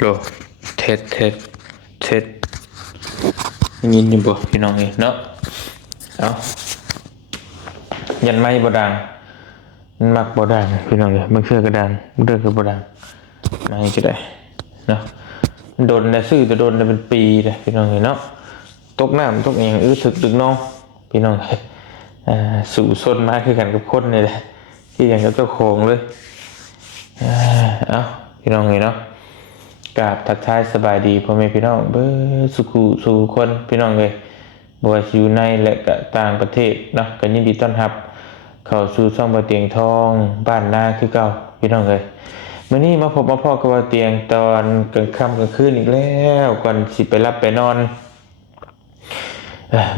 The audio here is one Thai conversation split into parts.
โลเทสเทสยินอยู่บ่พี่น้องเองเนาะเอายันไม่บ่ดังมันมักบ่ดังพี่น้องเอ้ยมันคือกระดังมันเรื่องคือบ่ดังมาให้จะได้เนาะโดนได้ซื้อแต่โดนได้เป็นปีเลยพี่น้องเอ้ยเนาะตกน้ำตกอย่างถึกดึกน้องพี่น้องเอ้ยสู่ซนมาคือกันกับคนนี่แหละที่อย่างกับเจ้าของเลยเอาพี่น้องเอ้ยเนาะกราบทักทายสบายดีพ่อแม่พี่น้องเบ้อสุขุสู่คนพี่น้องเลยบ่ว่าอยู่ในและก็ต่างประเทศเนาะก็ยินดีต้อนรับเข้าสู่ช่องบ่เตียงทองบ้านนาคือเก่าพี่น้องเลยมื้อนี้มาพบมาพ่อกับบ่เตียงตอนกลางค่ำกลางคืนอีกแล้วก่อนสิไปรับไปนอน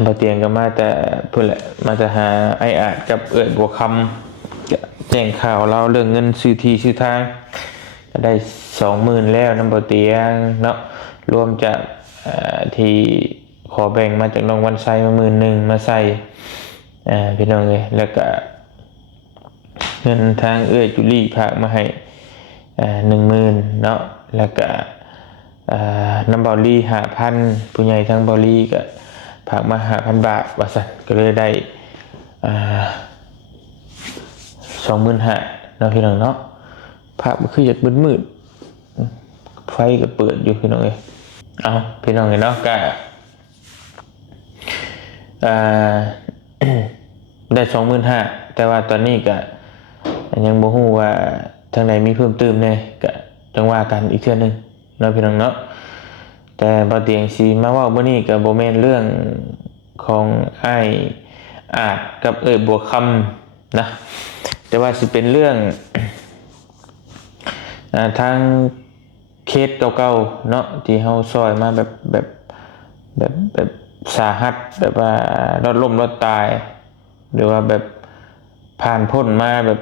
บ่เตียงก็มาแต่เพิ่นแหละมาจะหาไอ้อาจกับเอื้อยบัวคำจะแจ้งข่าวเราเรื่องเงินซื้อที่ซื้อทางก็ได้20,000แล้วนำบ่เตียงเนาะรวมจากที่ขอแบ่งมาจากน้องวันไซมา10,000มาใส่พี่น้องเลยแล้วก็เงินทางเอื้อยจุลี่ฝากมาให้10,000เนาะแล้วก็น้ำเบาลี่5,000ผู้ใหญ่ทางเบาลี่ก็ฝากมา5,000 บาทว่าซั่นก็เลยได้25,000เนาะพี่น้องเนาะภาพมันคืออยากมืดไฟก็เปิดอยู่พี่น้องเอ้ยเอาพี่น้องเนาะก็ได้25,000แต่ว่าตอนนี้ก็ยังบ่ฮู้ว่าทางใดมีเพิ่มเติมแน่ก็จังว่ากันอีกเทื่อนึงเนาะพี่น้องเนาะแต่บ่เตียงสิมาเว้ามื้อนี้ก็บ่แม่นเรื่องของอ้ายอาจกับเอ้ยบัวคำนะแต่ว่าสิเป็นเรื่องทางเคสเก่าๆเนาะที่เฮาซอยมาแบบสาหัสแบบว่ารถล้มรถตายหรือว่าแบบผ่านพ้นมาแบบ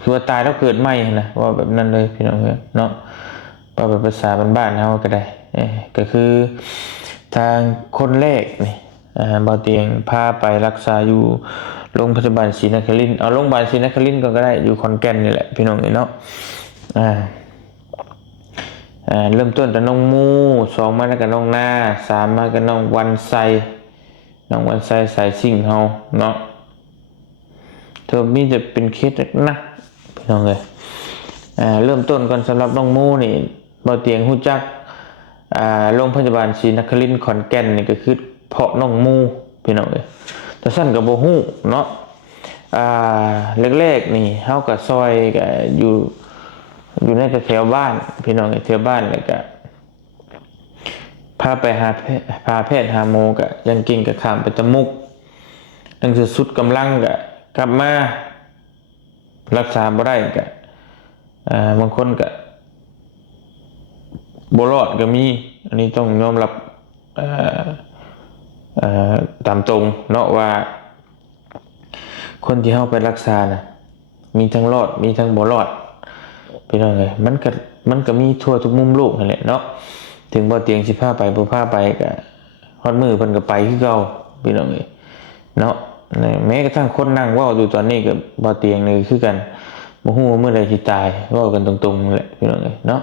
คือว่าตายแล้วเกิดใหม่นะว่าแบบนั้นเลยพี่น้องเนาะว่าแบบภาษาบ้านๆเฮาก็ได้ก็คือทางคนแรกนี่บ่เตียงพาไปรักษาอยู่โรงพยาบาลศรีนครินทร์เอาโรงพยาบาลศรีนครินทร์ก็ได้อยู่ขอนแก่นนี่แหละพี่น้องเนาะเริ่มต้นจากน้องมู2มาแล้วกับน้องนา3มากับน้องวันไซสายสิ่งเฮาเนาะเธอมีจะเป็นเคสนะพี่น้องเลยเริ่มต้นก่อนสำหรับน้องมูนี่บ่เตียงฮู้จักโรงพยาบาลศรีนครินทร์ขอนแก่นนี่ก็คือเพาะน้องมูพี่น้องเลยแต่สั้นก็บ่ฮู้เนาะแรกๆนี่เฮาก็ซอยก็อยู่ในแถวบ้านพี่น้องแถวบ้านเลยก็พาไปพาแพทย์หาหมอก็ยังกินกับข้ามไปตะมุกนั่นคือสุดกำลังก็กลับมารักษาบ่ได้ก็บางคนก็บ่รอดก็มีอันนี้ต้องยอมรับตามตรงเนาะว่าคนที่เฮาไปรักษานะมีทั้งรอดมีทั้งบ่รอดพี่น้องเอ้ยมันก็มีทั่วทุกมุมโลกนั่นแหละเนาะถึงบ่เตียงสิพาไปบ่พาไปก็ฮอดมือเพิ่นก็ไปคือเก่าพี่น้องเอ้ยเนาะแม้กระทั่งคนนั่งเว้าอยู่ตอนนี้ก็บ่เตียงนี่คือกันบ่ฮู้ว่ามื้อใดสิตายเว้ากันตรงๆนั่นแหละพี่น้องเอ้ยเนาะ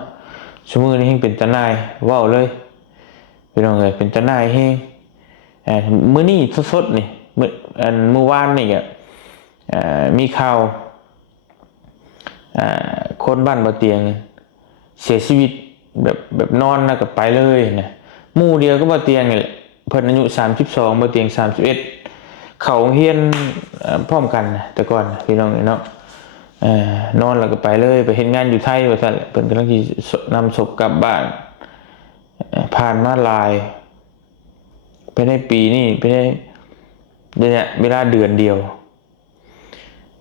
ชั่วโมงนี้แฮงเป็นตาหนายเว้าเลยพี่น้องเอ้ยเป็นตาหนายแฮงมื้อนี้สดๆนี่มื้อวานนี่ก็มีข่าวคนบ้านบ่เตียงเสียชีวิตแบบนอนแล้วก็ไปเลยนะหมู่เดียวก็บ่เตียงนี่แหละเพิ่นอายุ32บ่เตียง31เข้าโรงเรียนพร้อมกันนะแต่ก่อนพี่น้องเนาะนอนแล้วก็ไปเลยไปเฮ็ดงานอยู่ไทยว่าซั่นเพิ่นกำลังสินำศพกลับบ้านผ่านมาหลายไปในปีนี้ไปในเนี่ยเวลาเดือนเดียว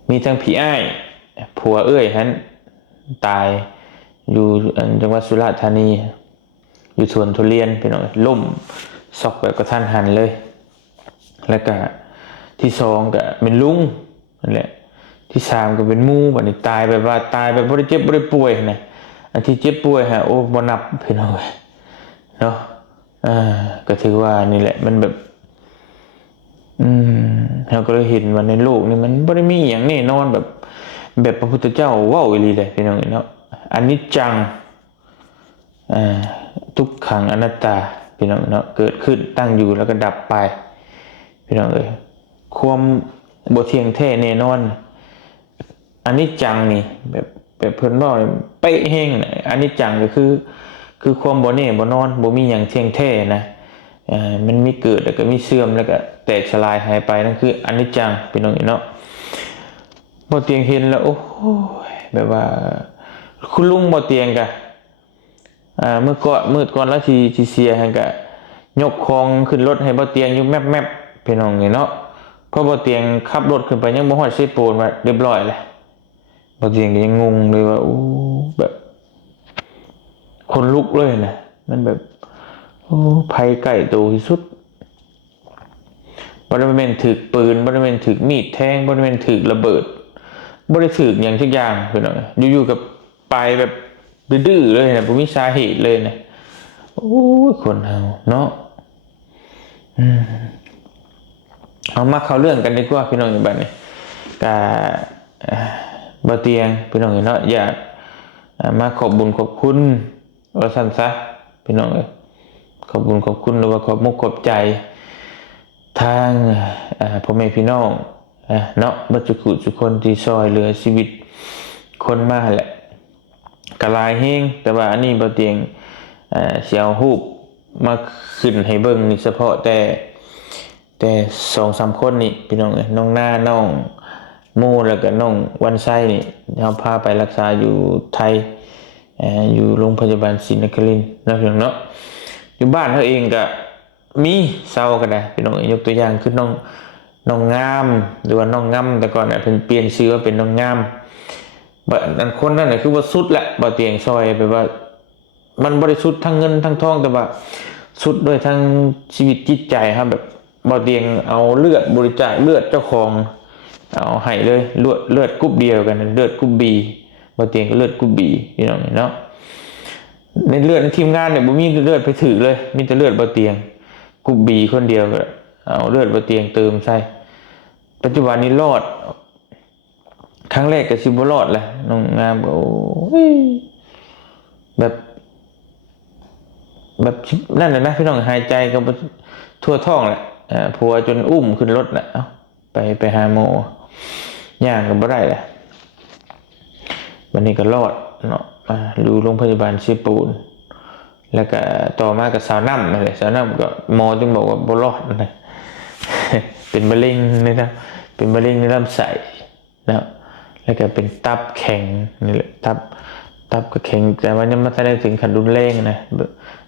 มีทั้งพี่อ้ายผัวเอ้ยฮั่นตายอยู่จังหวัดสุราษฎร์ธานีอยู่สวนทุเรียนพี่น้องล่มซอกแบบกระทันหันเลยแล้วก็ที่2ก็เป็นลุงนั่นแหละที่3ก็เป็นหมู่บัดนี้ตายแบบว่าตายแบบบ่ได้เจ็บบ่ได้ป่วยนะอันที่เจ็บป่วยฮะโอ้บ่นับพี่น้องเนาะก็ถือว่านี่แหละมันแบบเราก็เลยเห็นว่าในโลกนี่มันบ่ได้มีหยังแน่นอนแบบพระพุทธเจ้าเว้าอีหลีเลยพี่น้องเนาะอนิจจัง ทุกขังอนัตตาพี่น้องเนาะเกิดขึ้นตั้งอยู่แล้วก็ดับไปพี่น้องเอ้ยความบ่เที่ยงแท้แน่นอนอันนี้จังนี่แบบเพิ่นว่าเป๊ะแห้งนะอันนี้จังก็คือความบ่แน่บ่นอนบ่มีหยังเที่ยงแท้นะมันมีเกิดแล้วก็มีเสื่อมแล้วก็แตกสลายหายไปนั่นคืออันนี้จังพี่น้องเนาะบ่เตียงเห็นแล้วโอ้ยแบบว่าคุณลุงบ่เตียงกะเมื่อก่อนแล้วที่เสียให้กะยกของขึ้นรถให้บ่เตียงอยู่แมบๆพี่น้องเนาะพอบ่เตียงขับรถขึ้นไปยังบ่ฮอดเซโปนว่าเรียบร้อยแล้วบ่เตียงก็ยังงงเลยว่าโอ้แบบคนลุกเลยนะมันแบบโอ้ภัยใกล้ตัวที่สุดบ่ได้แม่นถึกปืนบ่ได้แม่นถึกมีดแทงบ่ได้แม่นถึกระเบิดบ่ได้ถึกหยังสักอย่างพี่น้องอยู่ๆกับไปแบบดื้อๆเลยนะบ่มีสาเหตุเลยนะโอ้ยคนเฮาเนาะเอามาเข้าเรื่องกันดีกว่าพี่น้องบัดนี้กะบ่เตียงพี่น้องเนาะอยากมาขอบบุญขอบคุณว่าซั่นซะพี่น้องเอ้ยขอบบุญขอบคุณหรือว่าขอบมุกขอบใจทางพ่อแม่พี่น้องเนาะบัดทุกคนที่ซอยเหลือชีวิตคนมาแหละกะลายแฮงแต่ว่าอันนี้บ่เตียงสิเอารูปมาขึ้นให้เบิ่งนี่เฉพาะแต่2-3คนนี่พี่น้องเอ้ยน้องหน้าน้องโมแล้วก็น้องวันไส้นี่เฮาพาไปรักษาอยู่ไทยอยู่โรงพยาบาลศรีนครินทร์นะพี่น้องเนาะอยู่บ้านเฮาเองก็มีเศร้าก็ได้พี่น้องยกตัวอย่างคือน้องงามหรือว่าน้องงามแต่ก่อนน่ะเพิ่นเปลี่ยนชื่อว่าเป็นน้องงามบัดนั้นคนนั้นน่ะคือว่าสุดแหละบ่เตียงซอยแบบว่ามันบ่ได้สุดทั้งเงินทั้งทองแต่ว่าสุดด้วยทั้งชีวิตจิตใจครับแบบบ่เตียงเอาเลือดบริจาคเลือดเจ้าของเอาให้เลยเลือดกรุ๊ปเดียวกันเลือดกรุ๊ป B บ่เตียงก็เลือดกรุ๊ป B พี่น้องเนาะในเลือดในทีมงานเนี่ยบ่มีเลือดไปถือเลยมีแต่เลือดบ่เตียงกรุ๊ป B คนเดียวก็เอาเลือดบ่เตียงเติมใส่ปัจจุบันนี้รอดครั้งแรกก็สิบ่รอดแหละน้องงามโอ้ยแบบนั่นน่ะนะพี่น้องหายใจก็ทั่วท้องแหละผัวจนอุ้มขึ้นรถน่ะเอ้าไปหาหมอย่างก็บ่ได้แหละวันนี้ก็รอดเนาะอยู่โรงพยาบาลศรีปูนแล้วก็ต่อมาก็สาวน้ำนั่นแหละสาวน้ำก็หมอจึงบอกว่าบ่รอดนะ เป็นมะเร็งนะครับเป็นมะเร็งในลำไส้นะแล้วก็เป็นตับแข็งนี่แหละตับก็แข็งแต่ว่ายังไม่ได้ถึงขั้นรุนแรงนะ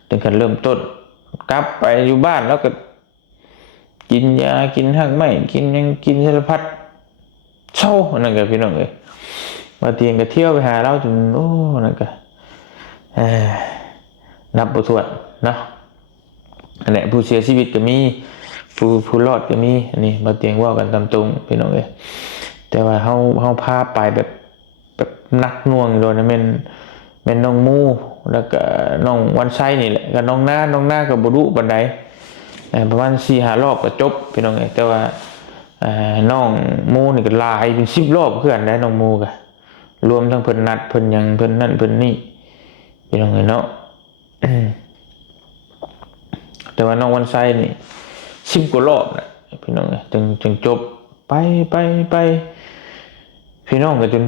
ถึงขั้นเริ่มต้นกลับไปอยู่บ้านแล้วก็กินยากินหักไม้กินยังกินสารพัดเช่านั่นก็พี่น้องเอ้ยมาเตียงก็เที่ยวไปหาเราจนโอ้นั่นก็นับบ่ถ้วนเนาะอันนี้ผู้เสียชีวิตก็มีผู้รอดก็มีอันนี้มาเตียงว่ากันตามตรงพี่น้องเอ้ยแต่ว่าเฮาพาไปแบบนักหน่วงโดยนะแม่นน้องมูแล้วก็น้องวันไส้นี่แหละก็น้องหน้าก็บ่รู้ปานใดประมาณ 4-5 รอบก็จบพี่น้องเอ้ยแต่ว่าน้องมูนี่ก็หลายเป็น10 รอบคือกันได้น้องมูก็รวมทั้งเพิ่นนัดเพิ่นหยังเพิ่นนั่นเพิ่นนี่พี่น้องเอ้ยเนาะ แต่ว่าน้องวันไส้นี่10 กว่ารอบนะพี่น้องจึงจบไปพี่น้องก็จน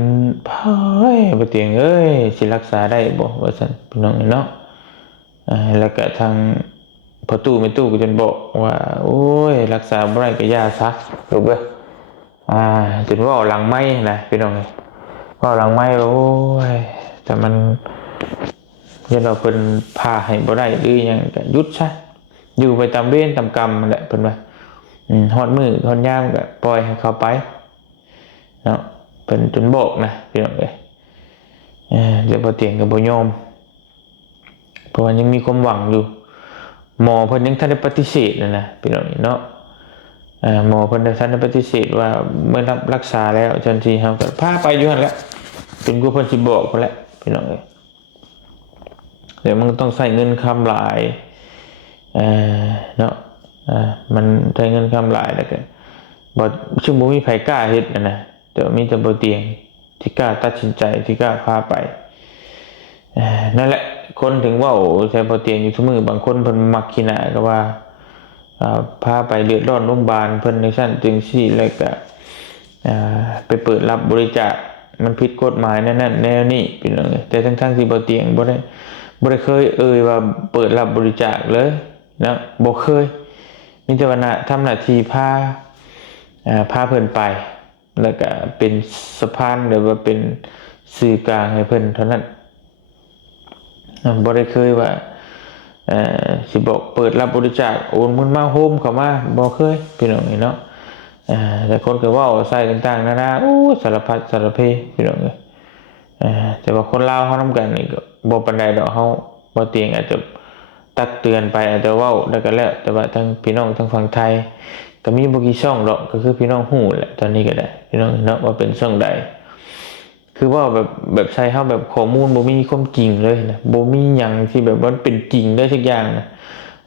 เฮ้ยบ่เตียงเอ้ยสิรักษาได้บ่ว่าซั่นพี่น้องเนาะแล้วก็ทางพ่อตู้แม่ตู้ก็จนบอกว่าโอ้ยรักษาบ่ได้ก็ยาซะลูกเอ้ยจนว่าหลังไม้นะพี่น้องว่าหลังไม้โอ้ยแต่มันยันว่าเพิ่นพาให้บ่ได้หรือหยังก็หยุดซะอยู่ไปตามเวรตามกรรมนั่นแหละเพิ่นว่าฮอดมื้อฮอดยามก็ปล่อยให้เขาไปเนาะเพิ่นจนบอกนะพี่น้องเอ้ยเดี๋ยวบ่เตียงก็บ่ยอมเพราะว่ายังมีความหวังอยู่หมอเพิ่นยังทันได้ปฏิเสธนะพี่น้องเนาะหมอเพิ่นทันได้ปฏิเสธว่าเมื่อรับรักษาแล้วจังซี่เฮาก็พาไปอยู่หั่นแหละเป็นกูเพิ่นสิบอกพุ่นแหละพี่น้องเอ้ยเดี๋ยวมันต้องใช้เงินคำหลายเนาะมันใช้เงินคำหลายแล้วก็บ่ซึ่งบ่มีไผกล้าเฮ็ดนะแต่มีแต่บ่เตียงที่กล้าตัดสินใจที่กล้าพาไปนั่นแหละ คนถึงเว้าใช้บ่เตียงอยู่ซุมื้อบางคนเพิ่นมักขี้หน้าก็ว่าพาไปเดือดร้อนโรงพยาบาลเพิ่นจังซั่นจังซี่แล้วก็ไปเปิดรับบริจาคมันผิดกฎหมายนั่นแนวนี้พี่น้องแต่ทั้งที่บ่เตียงบ่ได้เคยว่าเปิดรับบริจาคเลยนะบ่เคยมีแต่ว่าทำหน้าที่พาเพิ่นไปแล้วก็เป็นสะพานหรือว่าเป็นสื่อกลางให้เพิ่นเท่านั้นบ่ได้เคยว่าสิบอกเปิดรับบริจาคโอนเงินมาโฮมเข้ามาบ่เคยพี่น้องเนาะแต่คนก็เว้าใส่ต่างๆนานาโอ้สารพัดสารเพพี่น้องแต่ว่าคนลาวเฮานำกันนี่ก็บ่ปานใดดอกเฮาบ่เตียงอาจจะตักเตือนไปอาจจะเว้าแล้วก็แล้วแต่ว่าทั้งพี่น้องทั้งฝั่งไทยก็มีบ่กี่ช่องดอกก็คือพี่น้องฮู้แหละตอนนี้ก็ได้พี่น้องเนาะว่าเป็นช่องใดคือว่าแบบใช้เฮาแบบข้อมูลบ่มีความจริงเลยนะบ่มีหยังที่แบบมันเป็นจริงได้สักอย่างนะ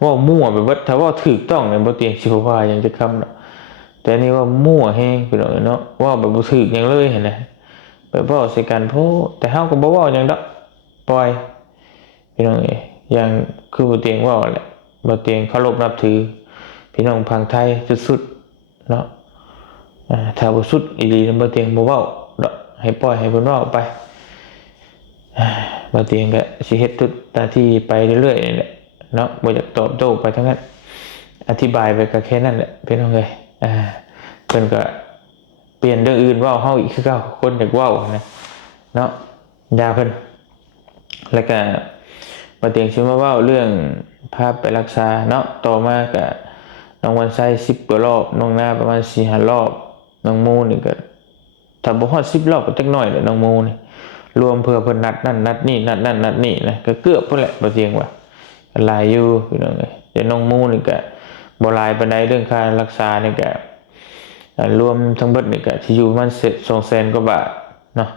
ว่ามั่วแบบว่าถ้าว่าถูกต้องเนี่ยบ่เตียงสิว่าหยังจะคำเนาะแต่นี่ว่ามั่วแฮงพี่น้องเนาะว่าแบบบ่ถูกหยังเลยเห็นนะแบบว่าใส่กันโพแต่เฮาก็บ่เว้าหยังดอกปล่อยพี่น้องอย่างคือบ่เตียงเว้าแหละบ่เตียงเคารพนับถือพี่น้องฝั่งไทยสุดๆเนาะถ้าบ่สุดอีหลีบ่เตียงบ่เว้าดอกให้ปล่อยให้เพิ่นเว้าไปบ่เตียงก็สิเฮ็ดทุกหน้าที่ไปเรื่อยๆนี่แหละเนาะบ่อยากตอบโต้ไปทั้งนั้นอธิบายไปก็แค่นั้นแหละพี่น้องเอ้ยเพิ่นก็เปลี่ยนเรื่องอื่นเว้าเฮาอีกคือเก่าคนอยากเว้านะเนาะยาเพิ่นแล้วก็บ่เตียงสิมาเว้าเรื่องพาไปรักษาเนาะต่อมาก็น้องวันไซ10กว่ารอบน้องนาประมาณ 4-5 รอบน้องมูนี่ก็ถ้าบ่ฮอด10รอบก็จักหน่อยแหละน้องมูนี่รวมเพื่อเพิ่นนัดนั่นนัดนี่นัดนั่นนัดนี่นะก็เกือบพุ่นแหละบ่เตียงว่าหลายอยู่พี่น้องเอ้ยเดี๋ยวน้องมูนี่ก็บ่หลายปานใดเรื่องค่ารักษานี่ก็รวมทั้งเบิดนี่ก็สิอยู่ประมาณ200,000 กว่าบาทเนาะ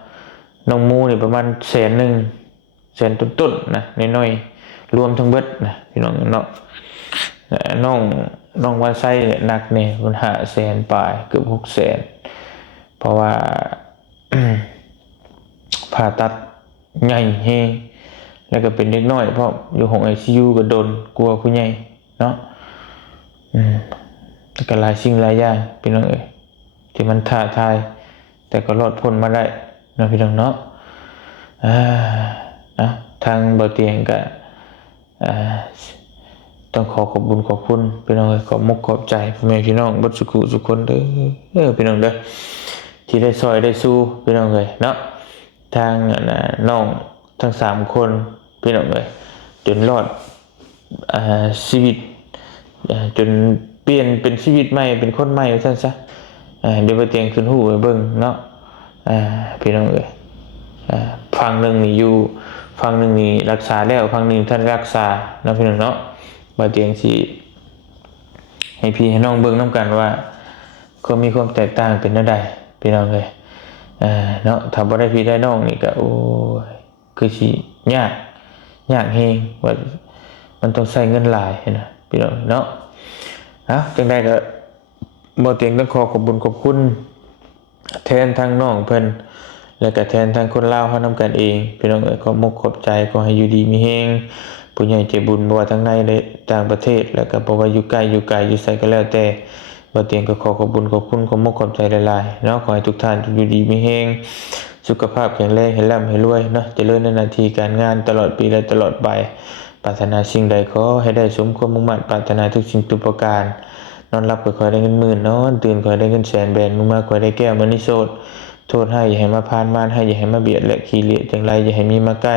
น้องมูนี่ประมาณ100,000 100,000ต้นๆนะน้อยๆรวมทั้งเบิดนะพี่น้องเนาะน้องว่าไส้เนี่ยหนักนี่มัน500,000ปลายเกือบ600,000เพราะว่า ผ่าตัดใหญ่แฮงแล้วก็เป็นเด็กน้อยเพราะอยู่ห้อง ICU ก็โดนกลัวผู้ใหญ่เนาะแต่ก็หลายสิ่งหลายอย่างพี่น้องเอ้ยที่มันท้าทายแต่ก็รอดพ้นมาได้นะพี่น้องเนาะทางบ่เตียงก็ต้องขอบบุญขอบคุณพี่น้องขอบมุกขอบใจพ่อแม่พี่น้องบัดสุขุสุขคนเด้อพี่น้องเด้อที่ได้ซอยได้สู้พี่น้องเลยเนาะทางน้องทั้ง3คนพี่น้องเลยจนรอดชีวิตจนเปลี่ยนเป็นชีวิตใหม่เป็นคนใหม่ซั่นซะเดี๋ยวไปเตียงขึ้นหูไปเบิ่งเนาะพี่น้องเลยฝั่งนึงนี่อยู่ฝั่งนึงนี่รักษาแล้วฝั่งนึงท่านรักษาเนาะพี่น้องเนาะบ่เตียงสิให้พี่ให้น้องเบิ่งนำกันว่าก็มีความแตกต่างเป็นจังได๋พี่น้องเอ้ยเนาะถ้าบ่ได้พี่ได้น้องนี่ก็โอ้ยคือสิยากแฮงว่ามันต้องใช้เงินหลายนะพี่น้องเนาะจังได๋ก็บ่เตียงต้องขอบคุญขอบคุณแทนทางน้องเพิ่นแล้วก็แทนทางคนลาวเฮานำกันเองพี่น้องเอ้ยขอมุกขอบใจขอให้อยู่ดีมีแฮงผู้ใหญ่ใจบุญบ่ว่าทั้งในและต่างประเทศแล้วก็บ่ว่าอยู่ใกล้อยู่ไกลอยู่ไสก็แล้วแต่บ่เตียงก็ขอบคุญขอบคุณขอมุกขอบใจหลายๆเนาะขอให้ทุกท่านอยู่ดีมีแฮงสุขภาพแข็งแรงให้ร่ำให้รวยเนาะเจริญในหน้าที่การงานตลอดปีและตลอดไปปรารถนาสิ่งใดขอให้ได้สมความมุ่งมั่นปรารถนาทุกสิ่งทุกประการนอนหลับก็ขอให้ได้เงินหมื่นนอนตื่นขอให้ได้เงินแสนแบนลงมาขอให้ได้แก้วมณีโสดโทษให้อย่าให้มาพานมานให้อย่าให้มาเบียดและขี้เหร่จังไรอย่าให้มีมาใกล้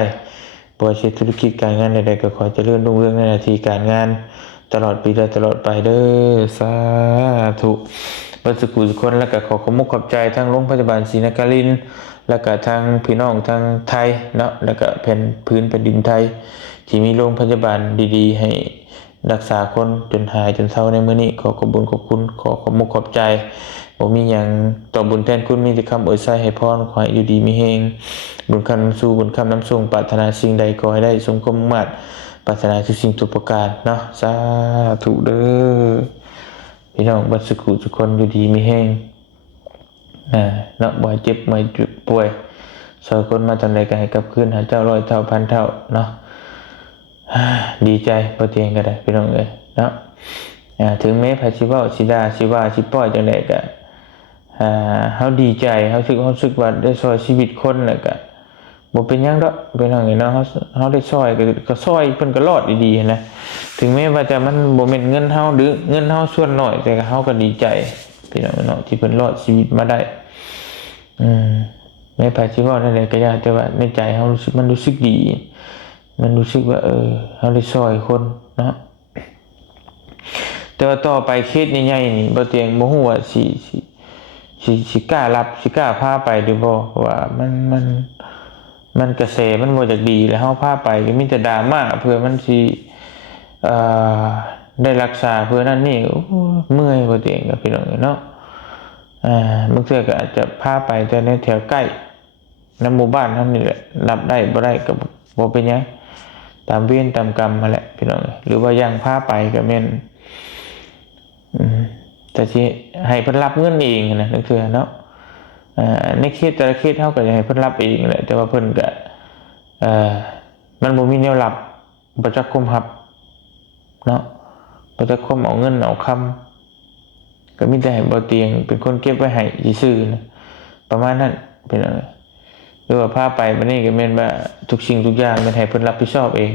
บ่ว่าสิธุรกิจการงานใดๆก็ขอเจริญรุ่งเรืองในหน้าที่การงานตลอดปีและตลอดไปเด้อสาธุบัดสุขุทุกคนแล้วก็ขอบมุกขอบใจทั้งโรงพยาบาลศรีนครินทร์แล้วก็ทางพี่น้องทางไทยเนาะแล้วก็พื้นแผ่นดินไทยที่มีโรงพยาบาลดีๆให้รักษาคนจนหายจนเศร้าในมื้อนี้ขอบบุญขอบคุณขอบมุกขอบใจบ่มีหยังตอบบุญแทนคุณมีแต่คำอวยใส่ให้พรขอให้อยู่ดีมีแฮงบุญคำนำสู่บุญคำนำส่งปรารถนาสิ่งใดขอให้ได้สมความมุ่งมั่นปรารถนาทุกสิ่งทุกประการเนาะสาธุเด้อพี่น้องบัดสุขุทุกคนอยู่ดีมีแฮงเนาะบ่ให้เจ็บบ่ให้ป่วยสอนคนมาทำใดก็ให้กลับคืนหาเจ้าร้อยเท่าพันเท่าเนาะ ดีใจบ่เตียงก็ได้พี่น้องเอ้ยเนาะถึงแม้ไผสิเว้าสิด่าสิว่าสิป้อยจังได๋ก็เฮาดีใจเฮารู้สึกว่าได้ช่วยชีวิตคนแล้วก็บ่เป็นหยังดอกพี่น้องเอ้ยเนาะเฮาได้ช่วยก็ช่วยเพิ่นก็รอดดีๆนะถึงแม้ว่าจะมันบ่แม่นเงินเฮาหรือเงินเฮาส่วนน้อยแต่ก็เฮาก็ดีใจพี่น้องเนาะที่เพิ่นรอดชีวิตมาได้แม้ไผสิเว้าจังได๋ก็ยากแต่ว่าในใจเฮารู้สึกดีมันรู้สึกว่าเฮาได้ช่วยคนเนาะแต่ว่าต่อไปเคสใหญ่ๆนี่บ่เตียงบ่ฮู้ว่าสิกล้ารับสิกล้าพาไปหรือบ่เพราะว่ามันกระแสมันบ่จักดีแล้วเฮาพาไปก็มีแต่ดราม่าเพื่อมันสิเอ่อได้รักษาเพื่อนั่นนี่เมื่อยบ่เตียงกับพี่น้องเนาะบางเทื่อก็อาจจะพาไปแต่ในแถวใกล้ในหมู่บ้านเท่านี้แหละรับได้บ่ได้ก็บ่เป็นหยังตามเวรตามกรรมมาแหละพี่น้องหรือว่ายังพาไปก็แม่นแต่สิให้เพิ่นรับเงินเองนะนั่นคือเนาะในเคสแต่ละเคสเฮาก็จะให้เพิ่นรับเองแหละแต่ว่าเพิ่นก็มันบ่มีแนวรับบ่จักคุมรับเนาะบ่จักคุมเอาเงินเอาคำก็มีแต่ให้บ่เตียงเป็นคนเก็บไว้ให้ซื่อๆนะประมาณนั้นเป็นอะไรหรือว่าพาไปบัดนี้ก็แม่นว่าทุกสิ่งทุกอย่างมันให้เพิ่นรับผิดชอบเอง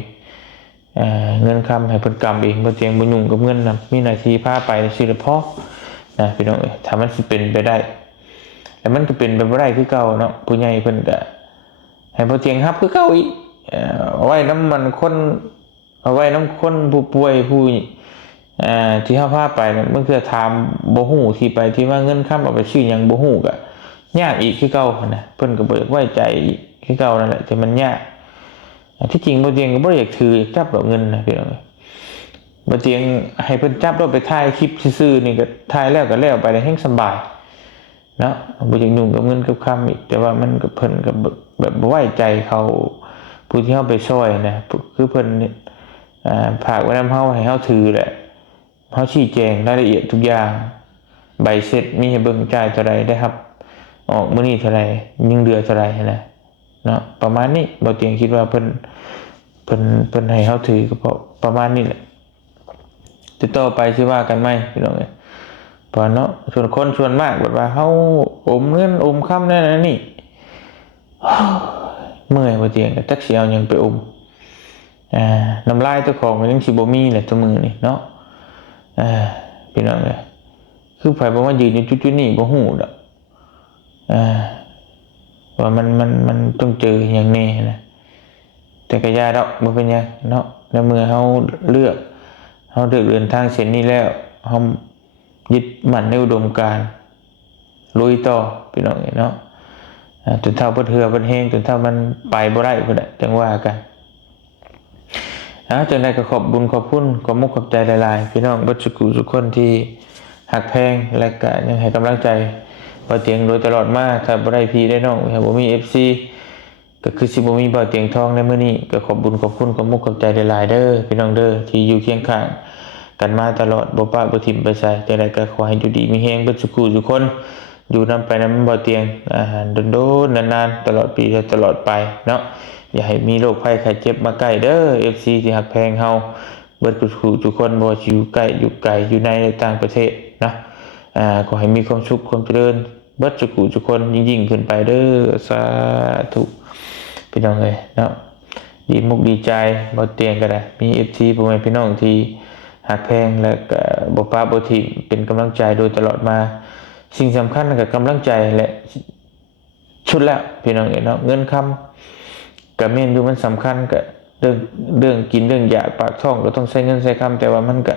เงินคำให้เพิ่นกำเองบ่เตียงบ่ยุ่งกับเงินนะมีหน้าที่พาไปซื่อๆพอนะพี่น้องถ้ามันสิเป็นไปได้แต่มันก็เป็นไปบ่ได้คือเก่าเนาะผู้ใหญ่เพิ่นก็ให้บ่เตียงรับคือเก่าอีกเอาไว้นำมันคนเอาไว้นำคนผู้ป่วยผู้ที่เฮาพาไปเนี่ยมันคือถามบ่ฮู้ที่ไปที่ว่าเงินค้ำเอาไปซื้อหยังบ่ฮู้ก็ยากอีกคือเก่านะเพิ่นก็บ่อยากไว้ใจคือเก่านั่นแหละแต่มันยากที่จริงบ่เตียงก็บ่อยากถือจับดอกเงินนะพี่น้องบ่เตียงให้เพิ่นจับแล้วไปถ่ายคลิปซื่อๆนี่ก็ถ่ายแล้วก็แล้วไปได้แฮงสบายเนาะบ่อยากยุ่งกับเงินกับคำอีกแต่ว่ามันก็เพิ่นก็แบบบ่ไว้ใจเขาผู้ที่เฮาไปช่วยนะคือเพิ่นฝากไว้นำเฮาให้เฮาถือแหละเฮาชี้แจงรายละเอียดทุกอย่างใบเสร็จมีให้เบิ่งจ่ายเท่าใดได้ครับออกมื้อนี้เท่าใดยังเหลือเท่าใดนะเนาะประมาณนี้บ่เตียงคิดว่าเพิ่นให้เฮาถือก็ประมาณนี้แหละติดต่อไปสิว่ากันไหมพี่น้องเอ้ยเพราะเนาะส่วนมากแบบว่าเฮาอมเงินอมค่ำนั่นนี่เมื่อยบ่เตียงก็จักสิเอาหยังไปอมน้ำลายเจ้าของมันยังสิบ่มีแหละตัวมือนี่เนาะพี่น้องเอ้ยคือไผบ่มายืนอยู่จุดๆนี้บ่ฮู้ดอกว่ามันต้องเจออย่างแน่นะแต่ก็อย่าดอกบ่เป็นหยังเนาะในเมื่อเฮาเลือกเดินทางเส้นนี้แล้วเฮายึดมั่นในอุดมการณ์ลุยต่อพี่น้องเนาะจนเท่าเพิ่นเหือเพิ่นแฮงจนเท่ามันไปบ่ได้พุ่นน่ะจังว่ากันจังได๋ก็ขอบบุญขอบคุณขอบมุกขอบใจหลายๆพี่น้องเบิดทุกคนที่ฮักแพงและก็ยังให้กำลังใจบ่เตียงโดยตลอดมาถ้าบ่ได้พี่ได้น้องถ้าบ่มี FC ก็คือสิบ่มีบ่เตียงทองในมื้อนี้ก็ขอบบุญขอบคุณขอบมุกขอบใจหลายๆเด้อพี่น้องเด้อที่อยู่เคียงข้างกันมาตลอดบ่ปะบ่ทิ่มไปไสจังได๋ก็ขอให้อยู่ดีมีแรงเบิดทุกคนอยู่นำไปนำบ่เตียงโดนๆนานๆตลอดปีตลอดไปเนาะอย่าให้มีโรคภัยไข้เจ็บมาใกล้เด้อ FC ที่ฮักแพงเฮาเบิดทุกคนบ่ว่าสิอยู่ใกล้อยู่ไกลอยู่ในต่างประเทศนะขอให้มีความสุขความเจริญเบิดทุกคนยิ่งขึ้นไปเด้อสาธุพี่น้องเอ้ยเนาะดีมุกดีใจบ่เตียงก็ได้มี FC พ่อแม่พี่น้องที่ฮักแพงและก็บ่ปะบ่ทิ่มเป็นกำลังใจโดยตลอดมาสิ่งสำคัญก็กำลังใจแหละชุดแล้วพี่น้องเอ้ยเนาะเงินคำก็แม่นอยู่มันสำคัญก็เรื่องกินเรื่องอยากปากท้องก็ต้องใช้เงินใช้คำแต่ว่ามันก็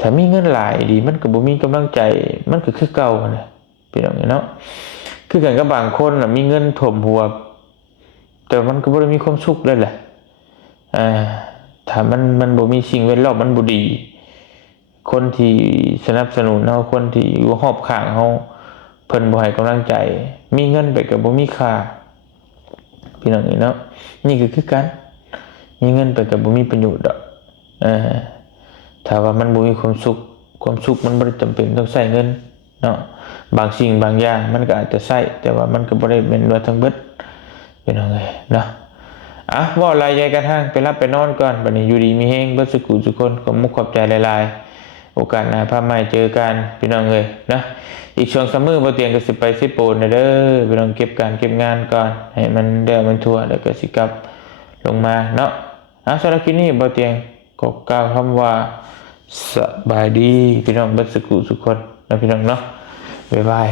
ถ้ามีเงินหลายดีมันก็บ่มีกำลังใจมันก็คือเก่านะพี่น้องเนาะคือกันกับบางคนน่ะมีเงินท่วมหัวแต่มันก็บ่ได้มีความสุขเลยแหละถ้ามันบ่มีสิ่งแวดล้อมมันบ่ดีคนที่สนับสนุนเฮาคนที่อยู่รอบข้างเฮาเพิ่นบ่ให้กำลังใจมีเงินไปก็บ่มีค่าพี่น้องเนาะนี่ก็คือกันมีเงินไปก็บ่มีประโยชน์ดอกถ้าว่ามันบ่มีความสุขมันบ่ได้จำเป็นต้องใช้เงินเนาะบางสิ่งบางอย่างมันก็อาจจะใช้แต่ว่ามันก็บ่ได้แม่นว่าทั้งเบิดพี่น้องเนาะ อ่ะว่าอะไรยายกระทั่งไปรับไปนอนก่อนบัดนี้อยู่ดีมีแฮงเบิดสุขุทุกคนขอบมุกขอบใจหลายๆโอกาสหน้าพาใหม่เจอกันพี่น้องเอ้ยนะอีกช่วงซัมเมอร์บ่เตียงก็สิไปสิโปนเด้อพี่น้องเก็บการเก็บงานก่อนให้มันเด้อมันทั่วแล้วก็สิกลับลงมาเนาะสำหรับคลิปนี้บ่เตียงก็กล่าวคำว่าสบายดีพี่น้องเบิดสุขุทุกคนนะพี่น้องเนาะบ๊ายบาย